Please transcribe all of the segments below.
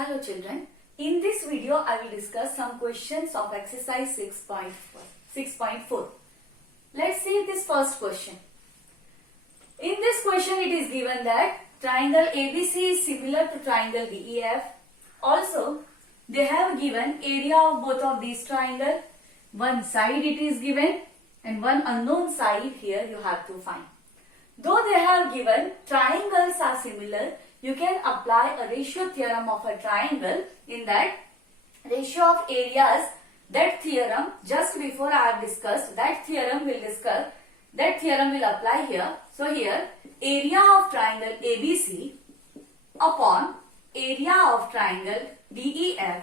Hello children, in this video I will discuss some questions of exercise 6.4. Let's see this first question. In this question it is given that triangle ABC is similar to triangle DEF. Also they have given area of both of these triangles. One side it is given and one unknown side here you have to find. Though they have given triangles are similar, you can apply a ratio theorem of a triangle. In that ratio of areas, that theorem just before I have discussed, that theorem will apply here. So here area of triangle ABC upon area of triangle DEF,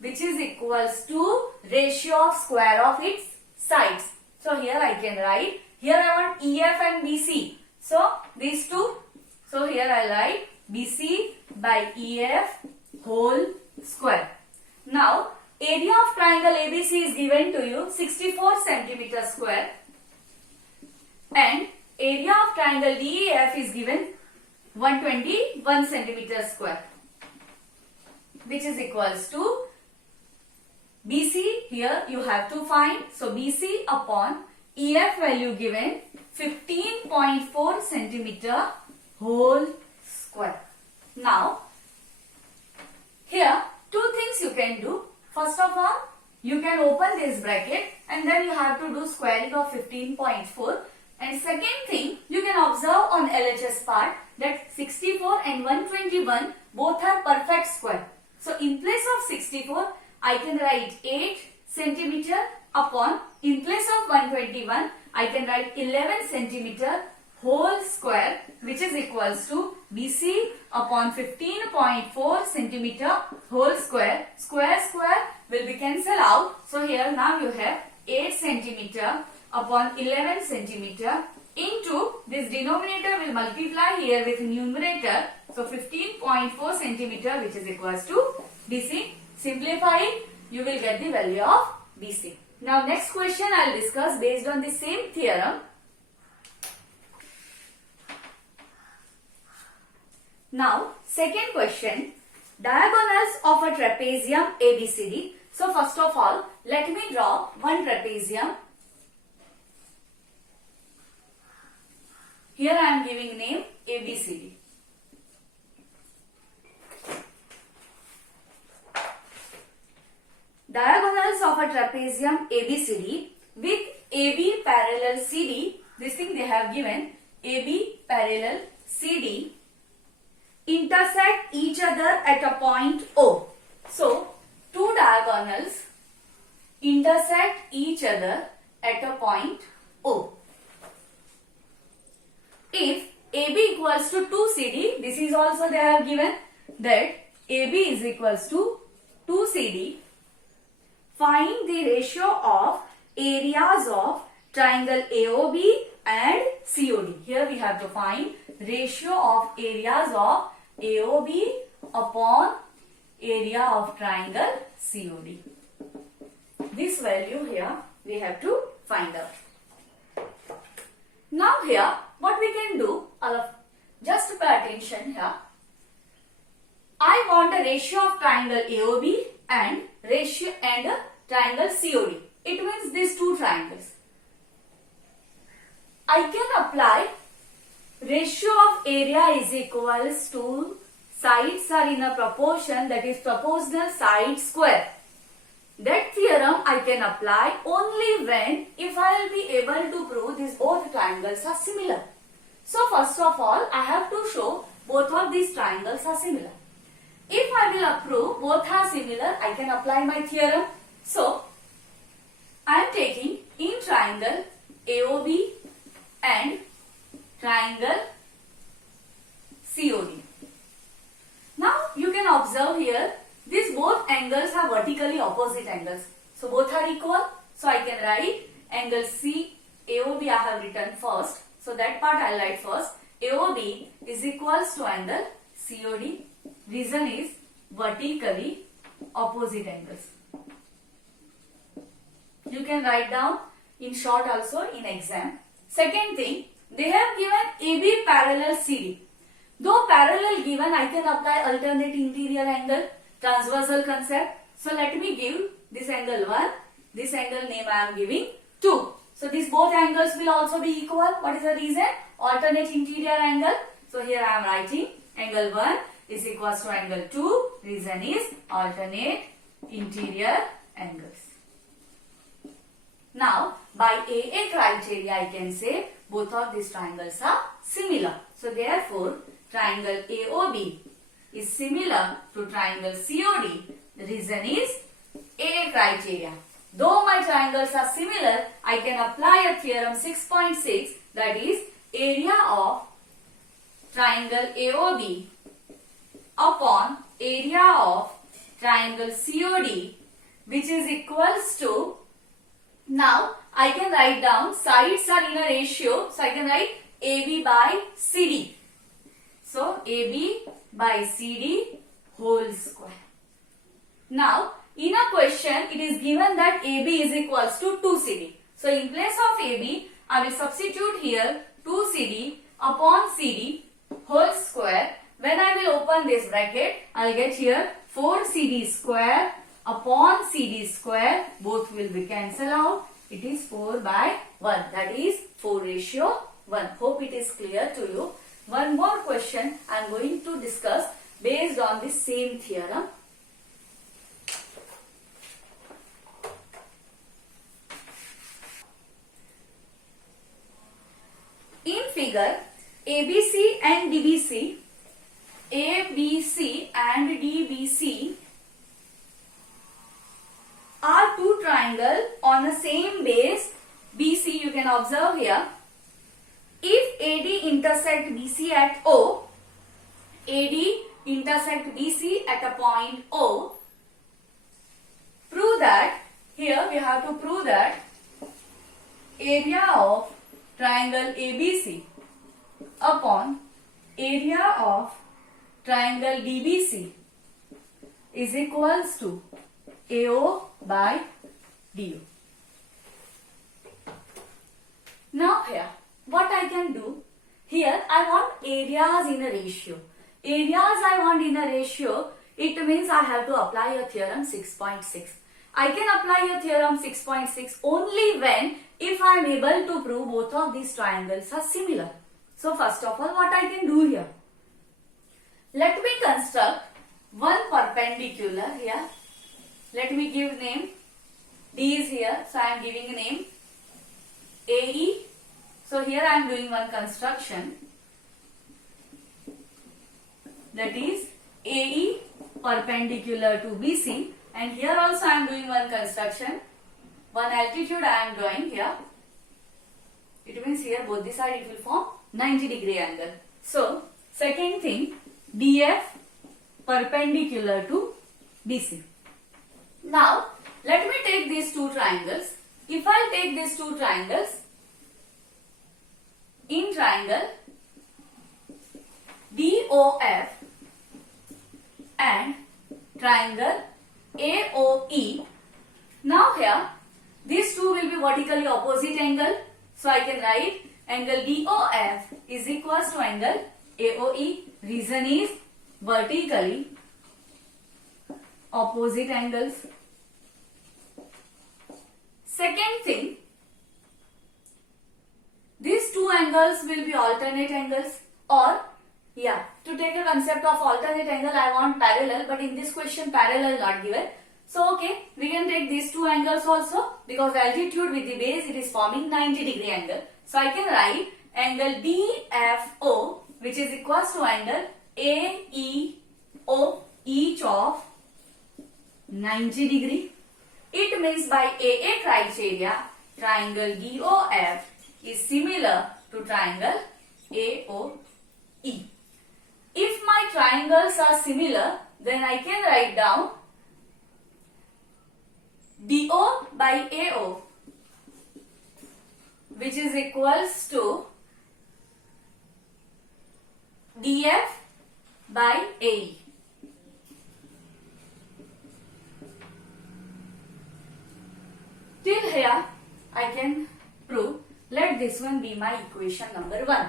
which is equals to ratio of square of its sides. So here I can write, here I want EF and BC. So these two, so here I write BC by EF whole square. Now area of triangle ABC is given to you 64 centimeter square and area of triangle DEF is given 121 centimeter square, which is equals to BC here you have to find. So BC upon EF value given 15.4 centimeter whole square. Now here two things you can do. First of all, you can open this bracket and then you have to do squaring of 15.4. And second thing, you can observe on LHS part that 64 and 121 both are perfect square. So in place of 64, I can write 8 centimeter upon, in place of 121, I can write 11 centimeter whole square, which is equals to BC upon 15.4 centimeter whole square. Square will be cancelled out. So here now you have 8 centimeter upon 11 centimeter into this denominator will multiply here with numerator. So 15.4 centimeter, which is equals to BC. Simplifying, you will get the value of BC. Now next question I will discuss based on the same theorem. Now second question, diagonals of a trapezium ABCD. So first of all, let me draw one trapezium. Here I am giving name ABCD. Diagonals of a trapezium ABCD with AB parallel CD. This thing they have given, AB parallel CD intersect each other at a point O. So two diagonals intersect each other at a point O. If AB equals to 2CD, this is also they have given that AB is equals to 2CD. Find the ratio of areas of triangle AOB and COD. Here we have to find ratio of areas of AOB upon area of triangle COD. This value here we have to find out. Now here what we can do, just pay attention here. I want a ratio of triangle AOB and triangle COD. It means these two triangles. I can apply ratio of area is equals to sides are in a proportion, that is proportional side square. That theorem I can apply only when if I will be able to prove these both triangles are similar. So first of all I have to show both of these triangles are similar. If I will prove both are similar, I can apply my theorem. So I am taking in triangle AOB and triangle COD. Now you can observe here, these both angles are vertically opposite angles. So both are equal. So I can write angle AOB I have written first. So that part I will write first. AOB is equals to angle COD. Reason is vertically opposite angles. You can write down in short also in exam. Second thing, they have given AB parallel CD. Though parallel given, I can apply alternate interior angle. transversal concept. So let me give this angle 1, this angle name I am giving 2. So these both angles will also be equal. What is the reason? Alternate interior angle. So here I am writing angle 1 is equals to angle 2. Reason is alternate interior angles. Now by AA criteria I can say both of these triangles are similar. So therefore triangle AOB is similar to triangle COD. The reason is AA criteria. Though my triangles are similar, I can apply a theorem 6.6, that is area of triangle AOB upon area of triangle COD, which is equals to, now I can write down sides are in a ratio, so I can write AB by CD. So AB by CD whole square. Now in a question it is given that AB is equals to 2CD. So in place of AB I will substitute here 2CD upon CD whole square. When I will open this bracket, I will get here 4CD square upon CD square. Both will be cancelled out. It is 4 by 1. That is 4:1. Hope it is clear to you. One more question I am going to discuss based on this same theorem. In figure, ABC and DBC are two triangles on the same base BC. You can observe here. If AD intersect BC at O, AD intersect BC at a point O, prove that, here we have to prove that area of triangle ABC upon area of triangle DBC is equals to AO by DO. Now here, what I can do, here I want areas in a ratio. Areas I want in a ratio, it means I have to apply a theorem 6.6. I can apply a theorem 6.6 only when if I am able to prove both of these triangles are similar. So first of all, what I can do here? Let me construct one perpendicular here. Let me give name. D is here, so I am giving a name AE. So here I am doing one construction, that is AE perpendicular to BC, and here also I am doing one construction, one altitude I am drawing here. It means here both the side it will form 90-degree angle. So second thing, DF perpendicular to BC. Now let me take these two triangles. If I take these two triangles, in triangle DOF and triangle AOE, now here these two will be vertically opposite angle. So I can write angle DOF is equals to angle AOE. Reason is vertically opposite angles. Second thing, these two angles will be alternate angles, or to take a concept of alternate angle I want parallel, but in this question parallel not given. So okay, we can take these two angles also, because altitude with the base it is forming 90-degree angle. So I can write angle DFO, which is equals to angle AEO, each of 90-degree. It means by AA criteria, triangle DOF is similar to triangle AOE. If my triangles are similar, then I can write down DO by AO, which is equals to DF by AE. Till here I can prove. Let this one be my equation number 1.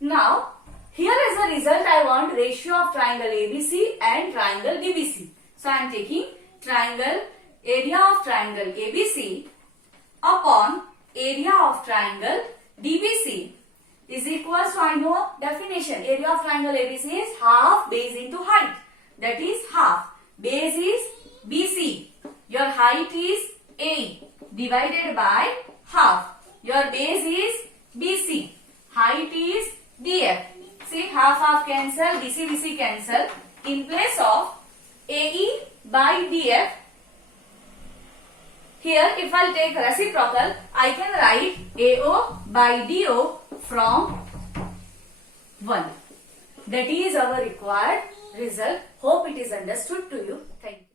Now here as a result I want ratio of triangle ABC and triangle DBC. So I am taking triangle, area of triangle ABC upon area of triangle DBC is equals to, I know definition, area of triangle ABC is half base into height. That is half. Base is BC. Your height is A divided by half. Your base is BC. Height is DF. See, half cancel, BC cancel. In place of AE by DF, here if I take reciprocal, I can write AO by DO from 1. That is our required result. Hope it is understood to you. Thank you.